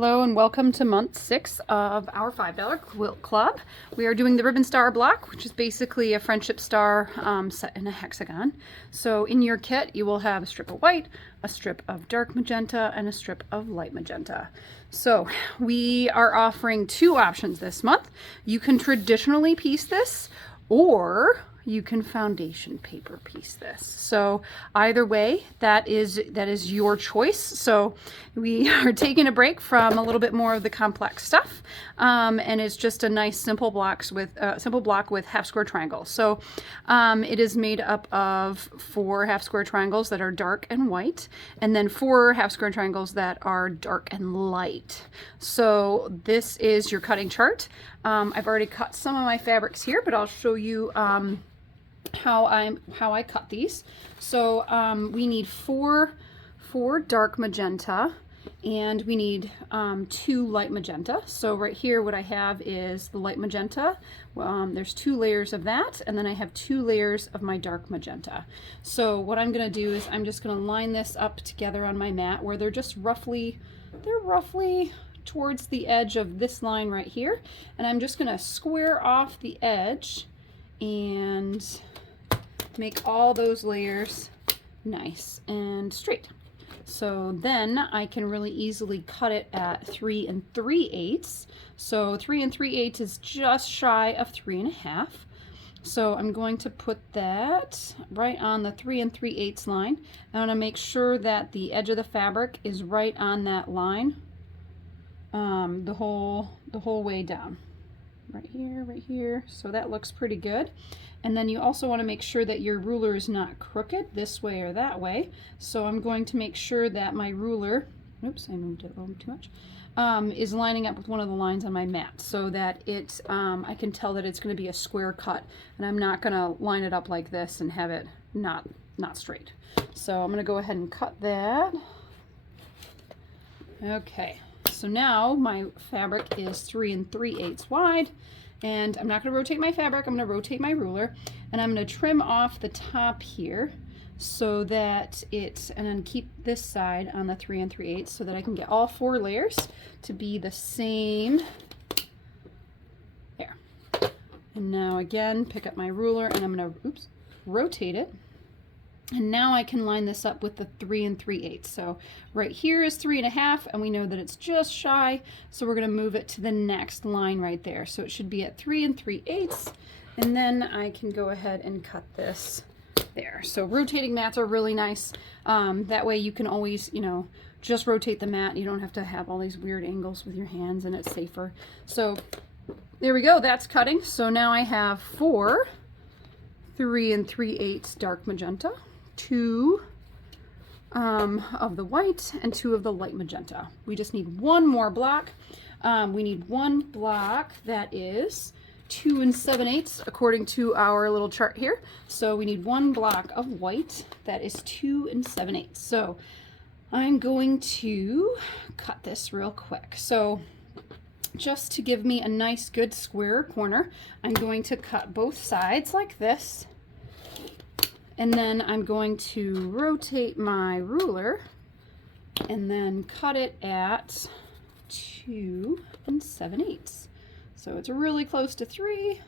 Hello and welcome to month 6 of our $5 quilt club. We are doing the ribbon star block, which is basically a friendship star set in a hexagon. So in your kit you will have a strip of white, a strip of dark magenta, and a strip of light magenta. So we are offering 2 options this month. You can traditionally piece this, or you can foundation paper piece this. So either way, that is your choice. So we are taking a break from a little bit more of the complex stuff, and it's just a nice simple block with half square triangles. So it is made up of 4 half square triangles that are dark and white, and then 4 half square triangles that are dark and light. So this is your cutting chart. I've already cut some of my fabrics here, but I'll show you how I cut these. So we need 4 dark magenta, and we need 2 light magenta. So right here what I have is the light magenta. There's 2 layers of that, and then I have 2 layers of my dark magenta. So what I'm going to do is I'm just going to line this up together on my mat where they're roughly towards the edge of this line right here, and I'm just going to square off the edge and make all those layers nice and straight. So then I can really easily cut it at 3 3/8. So 3 3/8 is just shy of 3 1/2. So I'm going to put that right on the 3 3/8 line. I want to make sure that the edge of the fabric is right on that line, the whole way down. Right here. So that looks pretty good. And then you also want to make sure that your ruler is not crooked this way or that way. So I'm going to make sure that my ruler, oops, I moved it a little too much, is lining up with one of the lines on my mat, so that I can tell that it's going to be a square cut, and I'm not going to line it up like this and have it not straight. So I'm going to go ahead and cut that. Okay. So now my fabric is 3 3/8 wide, and I'm not going to rotate my fabric, I'm going to rotate my ruler, and I'm going to trim off the top here so that and then keep this side on the 3 3/8 so that I can get all 4 layers to be the same. There. And now again, pick up my ruler, and I'm going to rotate it. And now I can line this up with the 3 3/8. So right here is 3 1/2, and we know that it's just shy, so we're going to move it to the next line right there. So it should be at 3 3/8, and then I can go ahead and cut this there. So rotating mats are really nice. That way you can always, just rotate the mat. You don't have to have all these weird angles with your hands, and it's safer. So there we go. That's cutting. So now I have 4 3 3/8 dark magenta, 2 of the white, and 2 of the light magenta. We just need 1 more block. We need 1 block that is 2 7/8 according to our little chart here. So we need 1 block of white that is 2 7/8. So I'm going to cut this real quick. So just to give me a nice good square corner, I'm going to cut both sides like this. And then I'm going to rotate my ruler and then cut it at 2 7/8. So it's really close to 3.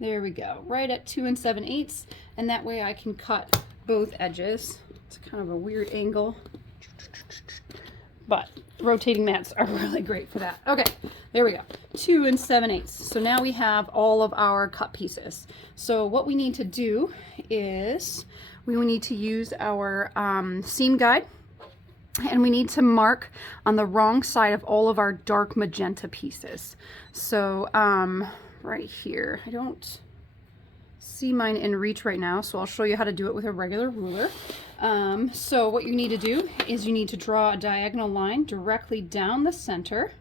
There we go, right at 2 7/8. And that way I can cut both edges. It's kind of a weird angle, but rotating mats are really great for that. Okay, there we go, 2 7/8. So now we have all of our cut pieces. So what we need to do is we need to use our seam guide, and we need to mark on the wrong side of all of our dark magenta pieces. So right here, I don't see mine in reach right now, so I'll show you how to do it with a regular ruler. So what you need to do is you need to draw a diagonal line directly down the center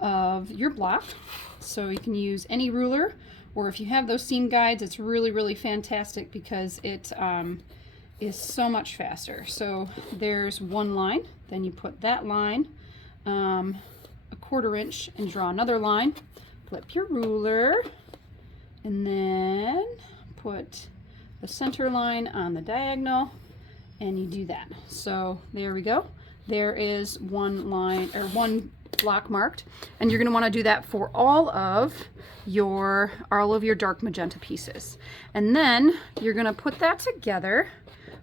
of your block. So you can use any ruler, or if you have those seam guides, it's really fantastic because it is so much faster. So there's 1 line, then you put that line a 1/4 inch and draw another line, flip your ruler, and then put the center line on the diagonal, and you do that. So there we go. There is 1 line, or 1 block marked, and you're going to want to do that for all of your dark magenta pieces. And then you're going to put that together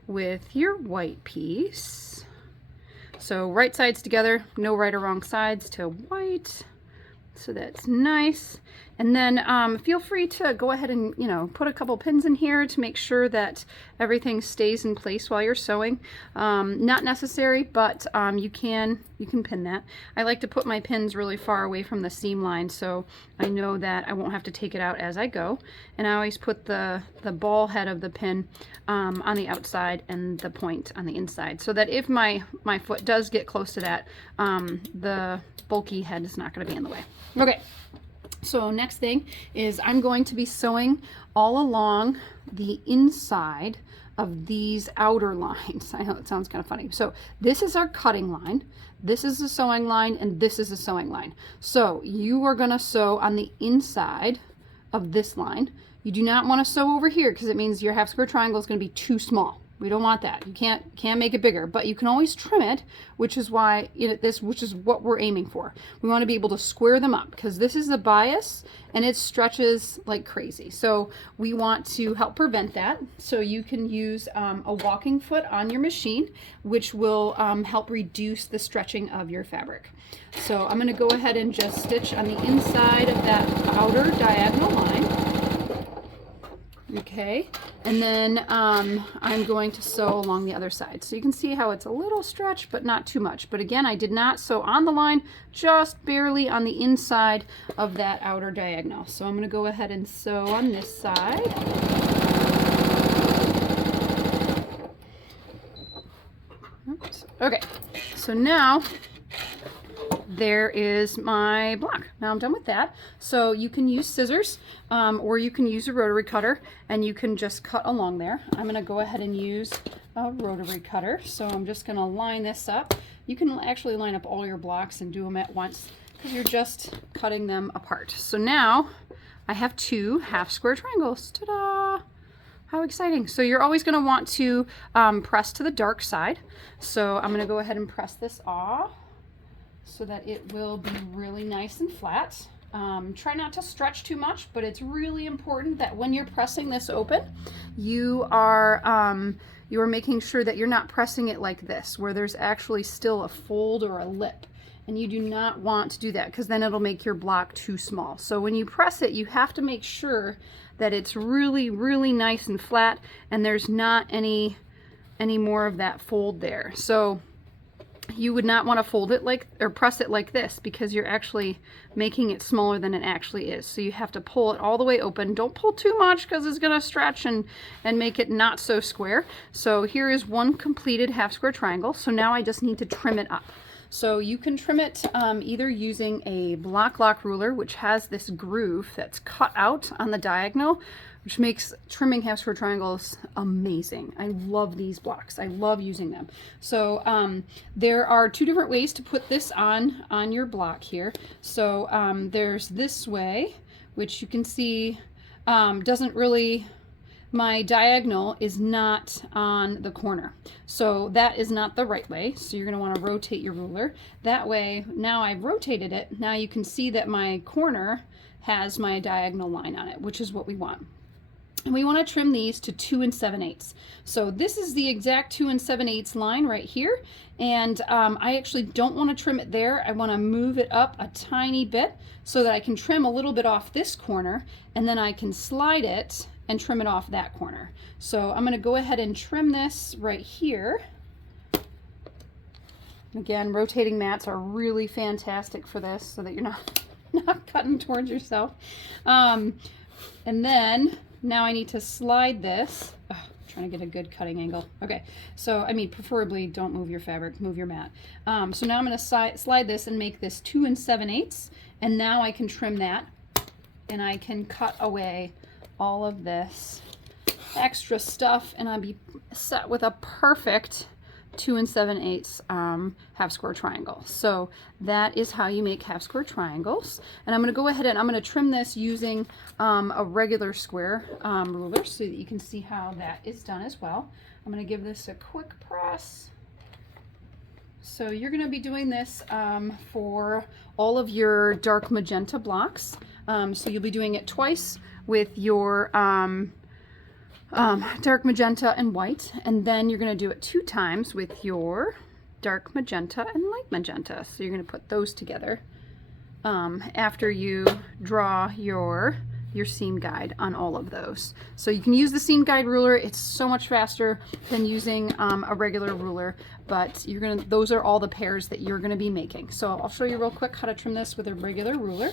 with your white piece. So right sides together, no right or wrong sides to white. So that's nice. And then feel free to go ahead and, you know, put a couple pins in here to make sure that everything stays in place while you're sewing. Not necessary, but you can pin that. I like to put my pins really far away from the seam line so I know that I won't have to take it out as I go. And I always put the ball head of the pin on the outside and the point on the inside, so that if my foot does get close to that, the bulky head is not going to be in the way. Okay. So next thing is I'm going to be sewing all along the inside of these outer lines. I know it sounds kind of funny. So this is our cutting line, this is the sewing line, and this is the sewing line. So you are going to sew on the inside of this line. You do not want to sew over here because it means your half square triangle is going to be too small. We don't want that. You can't make it bigger, but you can always trim it, which is why which is what we're aiming for. We want to be able to square them up because this is the bias and it stretches like crazy. So we want to help prevent that. So you can use a walking foot on your machine, which will help reduce the stretching of your fabric. So I'm going to go ahead and just stitch on the inside of that outer diagonal line. Okay, and then I'm going to sew along the other side. So you can see how it's a little stretched, but not too much. But again, I did not sew on the line, just barely on the inside of that outer diagonal. So I'm going to go ahead and sew on this side. Oops. Okay, so now there is my block. Now I'm done with that. So you can use scissors or you can use a rotary cutter and you can just cut along there. I'm going to go ahead and use a rotary cutter. So I'm just going to line this up. You can actually line up all your blocks and do them at once because you're just cutting them apart. So now I have two half square triangles. Ta-da! How exciting. So you're always going to want to press to the dark side. So I'm going to go ahead and press this off so that it will be really nice and flat. Try not to stretch too much, but it's really important that when you're pressing this open, you are making sure that you're not pressing it like this, where there's actually still a fold or a lip. And you do not want to do that because then it'll make your block too small. So when you press it, you have to make sure that it's really, really nice and flat and there's not any more of that fold there. So you would not want to fold it or press it like this because you're actually making it smaller than it actually is. So you have to pull it all the way open. Don't pull too much because it's going to stretch and make it not so square. So here is one completed half square triangle. So now I just need to trim it up. So you can trim it either using a block lock ruler, which has this groove that's cut out on the diagonal, which makes trimming half square triangles amazing. I love these blocks. I love using them. So there are two different ways to put this on your block here. So there's this way, which you can see doesn't really, my diagonal is not on the corner. So that is not the right way. So you're going to want to rotate your ruler. That way, now I've rotated it. Now you can see that my corner has my diagonal line on it, which is what we want. And we want to trim these to 2 7/8. So this is the exact 2 7/8 line right here. And I actually don't want to trim it there. I want to move it up a tiny bit so that I can trim a little bit off this corner and then I can slide it and trim it off that corner. So I'm going to go ahead and trim this right here. Again, rotating mats are really fantastic for this so that you're not cutting towards yourself. And then now I need to slide this. Oh, trying to get a good cutting angle. Okay, so I mean, preferably don't move your fabric, move your mat. So now I'm going to slide this and make this 2 7/8, and now I can trim that, and I can cut away all of this extra stuff, and I'll be set with a perfect 2 7/8 half square triangle. So that is how you make half square triangles. And I'm going to go ahead and I'm going to trim this using a regular square ruler so that you can see how that is done as well. I'm going to give this a quick press So you're going to be doing this for all of your dark magenta blocks. So you'll be doing it twice with your dark magenta and white, and then you're going to do it 2 times with your dark magenta and light magenta. So you're going to put those together after you draw your seam guide on all of those. So you can use the seam guide ruler. It's so much faster than using a regular ruler, but those are all the pairs that you're going to be making. So I'll show you real quick how to trim this with a regular ruler.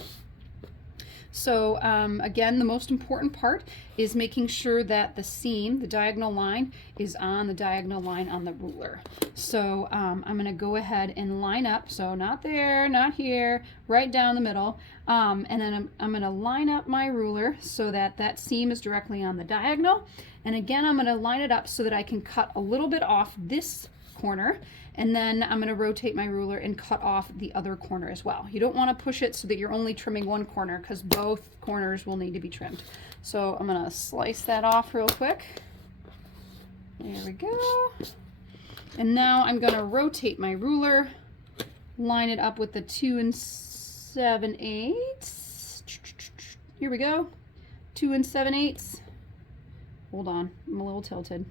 So again, the most important part is making sure that the seam, the diagonal line, is on the diagonal line on the ruler. So I'm going to go ahead and line up, so not there, not here, right down the middle, and then I'm going to line up my ruler so that that seam is directly on the diagonal. And again, I'm going to line it up so that I can cut a little bit off this corner, and then I'm going to rotate my ruler and cut off the other corner as well. You don't want to push it so that you're only trimming one corner, because both corners will need to be trimmed. So I'm going to slice that off real quick. There we go. And now I'm going to rotate my ruler, line it up with the 2 7/8. Here we go. 2 7/8. Hold on, I'm a little tilted.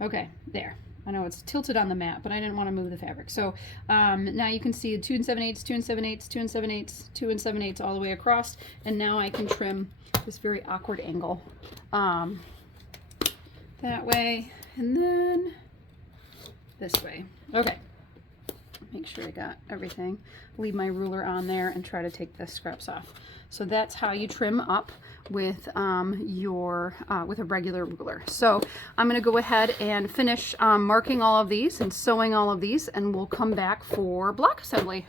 Okay, there. I know it's tilted on the mat, but I didn't want to move the fabric. So now you can see 2 7/8, 2 7/8, 2 7/8, 2 7/8 all the way across. And now I can trim this very awkward angle that way, and then this way. Okay, make sure I got everything. Leave my ruler on there and try to take the scraps off. So that's how you trim up with with a regular ruler. So I'm going to go ahead and finish marking all of these and sewing all of these, and we'll come back for block assembly.